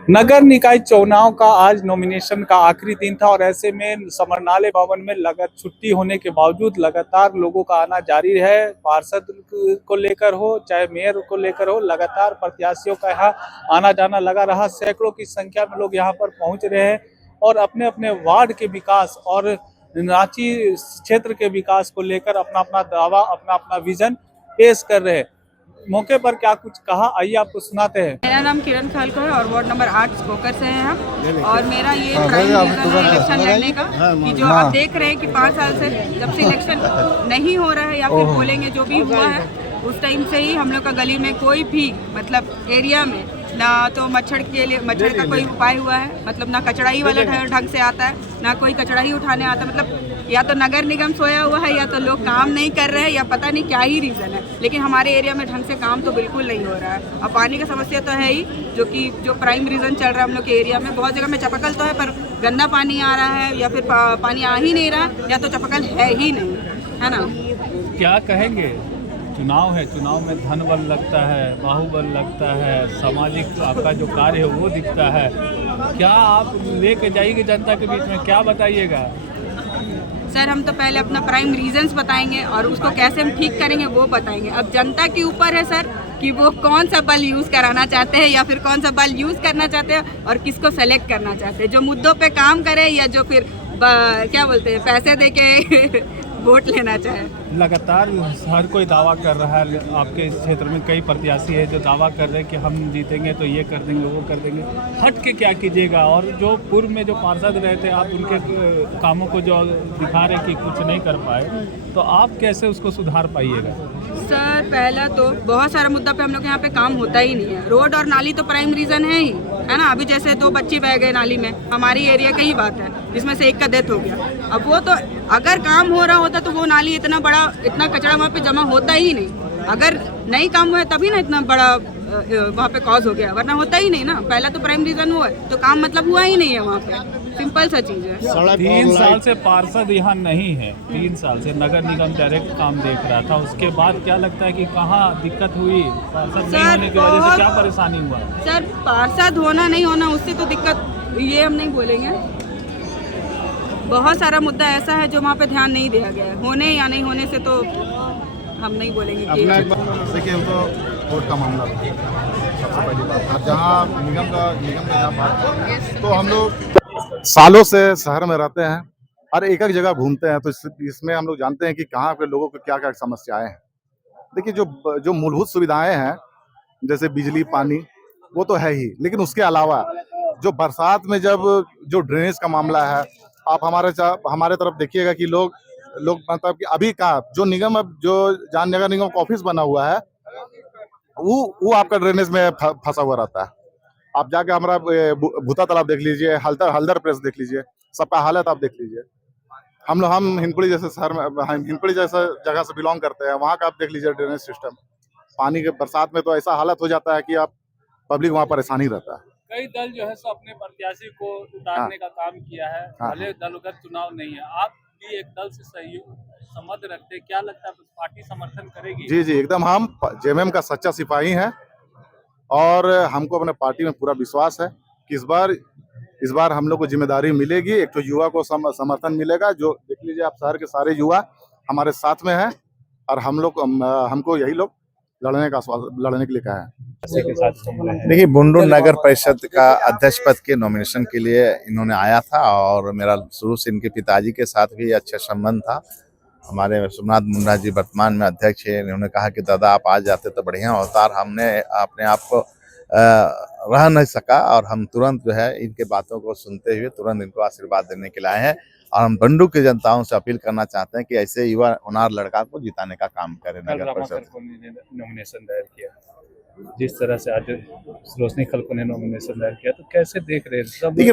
नगर निकाय चुनाव का आज नॉमिनेशन का आखिरी दिन था और ऐसे में समरनालय भवन में लगातार छुट्टी होने के बावजूद लगातार लोगों का आना जारी है। पार्षद को लेकर हो चाहे मेयर को लेकर हो, लगातार प्रत्याशियों का यहाँ आना जाना लगा रहा। सैकड़ों की संख्या में लोग यहाँ पर पहुंच रहे हैं और अपने अपने वार्ड के विकास और रांची क्षेत्र के विकास को लेकर अपना अपना दावा, अपना अपना विजन पेश कर रहे हैं। मौके पर क्या कुछ कहा, आइए आपको सुनाते हैं। मेरा नाम किरण खालको है और वार्ड नंबर 8 स्पोकर से हैं हम। और मेरा ये प्राइम रीजन है इलेक्शन लड़ने का कि जो आप देख रहे हैं कि 5 साल से जब से इलेक्शन नहीं हो रहा है या फिर बोलेंगे जो भी हुआ है उस टाइम से ही हम लोग का गली में कोई भी मतलब एरिया में ना तो मच्छर का कोई उपाय हुआ है, मतलब ना कचरा ही वाला ढंग से आता है, ना कोई कचरा ही उठाने आता है। मतलब या तो नगर निगम सोया हुआ है या तो लोग काम नहीं कर रहे हैं या पता नहीं क्या ही रीज़न है, लेकिन हमारे एरिया में ढंग से काम तो बिल्कुल नहीं हो रहा है। अब पानी का समस्या तो है ही, जो प्राइम रीज़न चल रहा है हम लोग के एरिया में। बहुत जगह में चापाकल तो है पर गंदा पानी आ रहा है या फिर पानी आ ही नहीं रहा या तो चापाकल है ही नहीं, है ना। क्या कहेंगे, चुनाव है, चुनाव में धन बल लगता है, बाहुबल लगता है, सामाजिक आपका जो कार्य है वो दिखता है। क्या आप लेके जाइएगा जनता के बीच में, क्या बताइएगा? सर हम तो पहले अपना प्राइम रीजंस बताएंगे और उसको कैसे हम ठीक करेंगे वो बताएंगे। अब जनता के ऊपर है सर कि वो कौन सा बल यूज़ कराना चाहते हैं या फिर कौन सा बल यूज़ करना चाहते हैं और किसको सेलेक्ट करना चाहते हैं, जो मुद्दों पे काम करे या जो फिर क्या बोलते हैं पैसे दे के वोट लेना चाहे। लगातार हर कोई दावा कर रहा है, आपके इस क्षेत्र में कई प्रत्याशी है जो दावा कर रहे हैं कि हम जीतेंगे तो ये कर देंगे वो कर देंगे। हट के क्या कीजिएगा? और जो पूर्व में जो पार्षद रहे थे आप उनके कामों को जो दिखा रहे कि कुछ नहीं कर पाए, तो आप कैसे उसको सुधार पाइएगा? सर पहला तो बहुत सारा मुद्दा पे हम लोग यहाँ पे काम होता ही नहीं है। रोड और नाली तो प्राइम रीज़न है ही, है ना। अभी जैसे 2 बच्चे बह गए नाली में, हमारी एरिया का ही बात है, जिसमें से एक का डेथ हो गया। अब वो तो अगर काम हो रहा होता तो वो नाली इतना कचरा वहाँ पे जमा होता ही नहीं। अगर नहीं काम हुआ है तभी ना इतना बड़ा वहाँ पे कॉज हो गया, वरना होता ही नहीं ना। पहला तो प्राइम रीज़न हुआ है तो काम मतलब हुआ ही नहीं है वहाँ पे, सिंपल सा चीज़ है। 3 साल से पार्षद यहाँ नहीं है, 3 साल से नगर निगम डायरेक्ट काम देख रहा था, उसके बाद क्या लगता है कि कहाँ दिक्कत हुई? पार्षद नहीं होने की वजह से क्या परेशानी हुआ? सर पार्षद होना नहीं होना उससे तो दिक्कत ये हम नहीं बोलेंगे। बहुत सारा मुद्दा ऐसा है जो वहाँ पे ध्यान नहीं दिया गया है, होने या नहीं होने से तो हम नहीं बोलेंगे कि देखिए वो तो कोर्ट का मामला था सबसे पहली बात। और जहाँ निगम का जहाँ बात है, तो हम लोग सालों से शहर में रहते हैं और एक एक जगह घूमते हैं, तो इसमें हम लोग जानते हैं कि कहाँ पे लोगों को क्या क्या समस्याएं हैं। देखिए जो मूलभूत सुविधाएं हैं जैसे बिजली पानी वो तो है ही, लेकिन उसके अलावा जो बरसात में जब जो ड्रेनेज का मामला है, आप हमारे तरफ देखिएगा कि लोग मतलब कि अभी का जो निगम, अब जो जहाँ नगर निगम का ऑफिस बना हुआ है वो आपका ड्रेनेज में फंसा हुआ रहता है। आप जाके हमारा भूता तालाब देख लीजिए, हल्दर प्रेस देख लीजिए, सबका हालत आप देख लीजिए। हम हिंदपीढ़ी जैसे शहर में, हिंदपीढ़ी जैसे जगह से बिलोंग करते हैं, वहाँ का आप देख लीजिए ड्रेनेज सिस्टम। पानी के बरसात में तो ऐसा हालत हो जाता है कि आप पब्लिक वहाँ परेशान ही रहता है। कई दल जो है सो अपने प्रत्याशी को उतारने का काम किया है, भले दलगत चुनाव नहीं है, आप भी एक दल से सहयोग संबंध रखते हैं, क्या लगता है पार्टी समर्थन करेगी? जी जी एकदम, हम जेएमएम का सच्चा सिपाही हैं और हमको अपने पार्टी में पूरा विश्वास है कि इस बार हम लोग को जिम्मेदारी मिलेगी। एक तो युवा को समर्थन मिलेगा, जो देख लीजिए आप शहर के सारे युवा हमारे साथ में हैं और हमको यही लोग लड़ने के लिए कहा है। देखिए बुंडू नगर परिषद का अध्यक्ष पद के नॉमिनेशन के लिए इन्होंने आया था और मेरा शुरू से इनके पिताजी के साथ भी अच्छा संबंध था। हमारे सोमनाथ मुंडा जी वर्तमान में अध्यक्ष है, इन्होंने कहा कि दादा आप आ जाते तो बढ़िया होता, और हमने अपने आप को रह नहीं सका और हम तुरंत जो है इनके बातों को सुनते हुए तुरंत इनको आशीर्वाद देने के लिए आए हैं। और हम बंडू की जनताओं से अपील करना चाहते हैं कि ऐसे युवा होनहार लड़का को जिताने का काम करें नगर परिषद। नॉमिनेशन दायर किया, जिस तरह से आज रोशनी खलको ने नॉमिनेशन दायर किया, तो कैसे देख रहे हैं? देखिए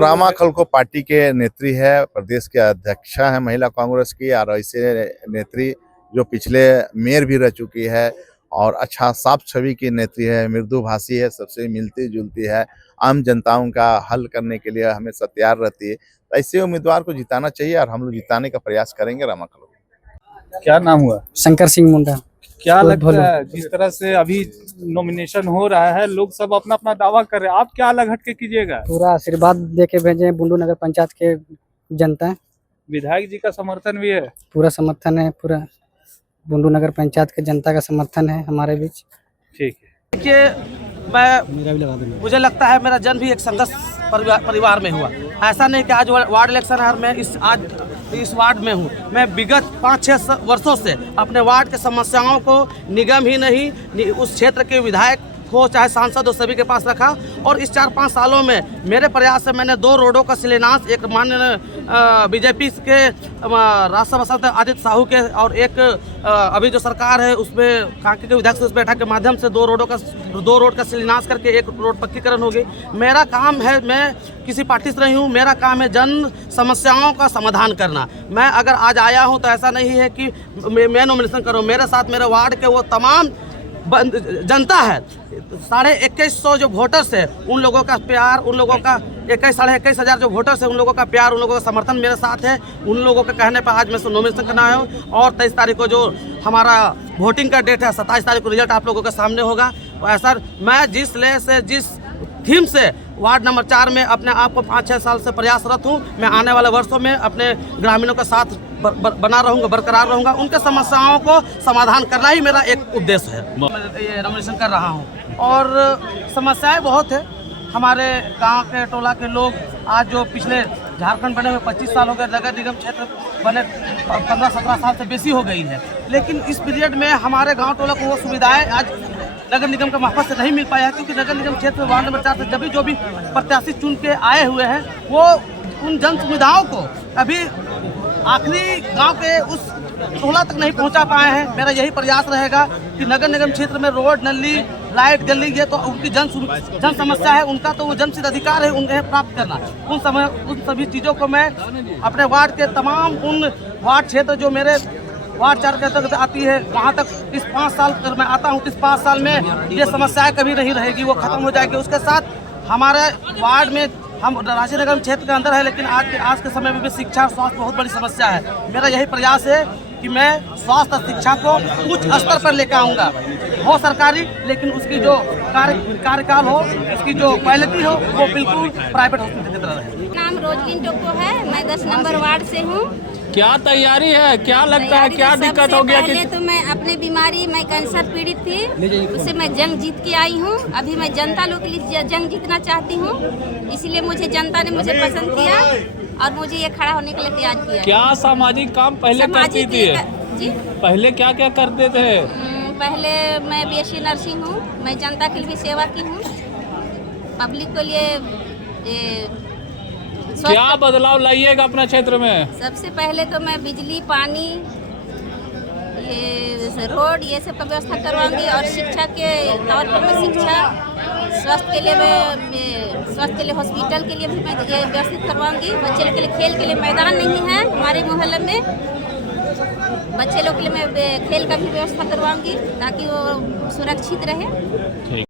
रामा खलको पार्टी के नेत्री है, प्रदेश के अध्यक्षा है महिला कांग्रेस की, और ऐसे नेत्री जो पिछले मेयर भी रह चुकी है और अच्छा साफ छवि की नेत्री है, मृदुभाषी है, सबसे मिलती जुलती है, आम जनताओं का हल करने के लिए हमेशा तैयार रहती है। तो ऐसे उम्मीदवार को जिताना चाहिए और हम लोग जिताने का प्रयास करेंगे रामा खलको। क्या नाम हुआ? शंकर सिंह मुंडा। क्या लगता है जिस तरह से अभी नॉमिनेशन हो रहा है, लोग सब अपना अपना दावा कर रहे हैं, आप क्या अलग हट के कीजिएगा? पूरा आशीर्वाद दे के भेजे हैं बुंडू नगर पंचायत के जनता। विधायक जी का समर्थन भी है? पूरा समर्थन है, पूरा बुंडू नगर पंचायत के जनता का समर्थन है हमारे बीच। ठीक है। देखिए, मुझे लगता है मेरा जन्म भी एक संघर्ष परिवार में हुआ। ऐसा नहीं कि आज वार्ड इलेक्शन है, मैं इस वार्ड में हूँ। मैं विगत 5-6 वर्षों से अपने वार्ड के समस्याओं को निगम ही नहीं, उस क्षेत्र के विधायक हो चाहे सांसद हो, सभी के पास रखा। और इस 4-5 सालों में मेरे प्रयास से मैंने 2 रोडों का शिलान्यास, एक माननीय बीजेपी के राज्यसभा सांसद आदित्य साहू के, और एक अभी जो सरकार है उसमें कांके के विधायक से उस बैठक के माध्यम से 2 रोड का शिलान्यास करके 1 रोड पक्कीकरण हो गई। मेरा काम है, मैं किसी पार्टी से नहीं हूँ, मेरा काम है जन समस्याओं का समाधान करना। मैं अगर आज आया हूँ तो ऐसा नहीं है कि मैं नॉमिनेशन करूँ, मेरे साथ मेरे वार्ड के वो तमाम जनता है, 21,500 जो वोटर्स है, उन लोगों का प्यार, उन लोगों का 21,500 जो वोटर्स है, उन लोगों का प्यार, उन लोगों का समर्थन मेरे साथ है। उन लोगों के कहने पर आज मैं नॉमिनेशन करना आया हूँ। और 23 तारीख को जो हमारा वोटिंग का डेट है, 27 तारीख को रिजल्ट आप लोगों के सामने होगा। ऐसा मैं जिस ले से, जिस थीम से वार्ड नंबर 4 में अपने आप को 5-6 साल से प्रयासरत हूँ, मैं आने वाले वर्षों में अपने ग्रामीणों के साथ बना रहूँगा, बरकरार रहूँगा। उनके समस्याओं को समाधान करना ही मेरा एक उद्देश्य है। मैं ये नॉमिनेशन कर रहा हूँ और समस्याएं बहुत है। हमारे गांव के टोला के लोग आज जो पिछले झारखंड बने हुए 25 साल हो गए, नगर निगम क्षेत्र बने 15-17 साल से बेसी हो गई है, लेकिन इस पीरियड में हमारे गाँव टोला को वो सुविधाएँ आज नगर निगम के मार्फत से नहीं मिल पाया है। क्योंकि नगर निगम क्षेत्र में वार्ड नंबर 4 से जो भी प्रत्याशी चुन के आए हुए हैं, वो उन जन सुविधाओं को अभी आखिरी गांव के उस टोला तक नहीं पहुंचा पाए हैं। मेरा यही प्रयास रहेगा कि नगर निगम क्षेत्र में रोड, नली, लाइट, गली, ये तो उनकी जन समस्या है, उनका तो वो जनसिद्ध अधिकार है उन्हें प्राप्त करना। उन सभी चीज़ों को मैं अपने वार्ड के तमाम उन वार्ड क्षेत्र जो मेरे वार्ड 4 के अंतर्गत आती है, वहाँ तक इस 5 साल कर मैं आता हूँ, इस 5 साल में ये समस्याएं कभी नहीं रहेगी, वो खत्म हो जाएगी। उसके साथ हमारे वार्ड में हम रांची नगर क्षेत्र के अंदर है, लेकिन आज के समय में भी शिक्षा और स्वास्थ्य बहुत बड़ी समस्या है। मेरा यही प्रयास है कि मैं स्वास्थ्य और शिक्षा को उच्च स्तर पर लेकर आऊँगा, हो सरकारी, लेकिन उसकी जो कार्यकाल हो, उसकी जो क्वालिटी हो, वो बिल्कुल प्राइवेट हॉस्पिटल की तरह रहे। नाम रोजलिन टोको है, मैं 10 नंबर वार्ड से हूँ। क्या तैयारी है, क्या लगता है, क्या दिक्कत हो गया? पहले तो मैं अपने बीमारी, मैं कैंसर पीड़ित थी, उससे मैं जंग जीत के आई हूँ। अभी मैं जनता लोग के लिए जंग जीतना चाहती हूँ, इसलिए मुझे जनता ने मुझे पसंद किया और मुझे ये खड़ा होने के लिए तैयार किया। क्या सामाजिक काम पहले करती थी? जी, पहले क्या क्या करते थे? पहले मैं BSc नर्सिंग हूँ, मैं जनता के लिए भी सेवा की हूँ, पब्लिक के लिए। क्या बदलाव लाइएगा अपना क्षेत्र में? सबसे पहले तो मैं बिजली, पानी, ये रोड, ये सब का व्यवस्था करवाऊंगी। और शिक्षा के तौर पर मैं शिक्षा, स्वास्थ्य के लिए हॉस्पिटल के लिए भी मैं ये व्यवस्थित करवाऊंगी। बच्चे लोग के लिए खेल के लिए मैदान नहीं है हमारे मोहल्ले में, बच्चे लोग के लिए मैं खेल का भी व्यवस्था करवाऊंगी ताकि वो सुरक्षित रहे।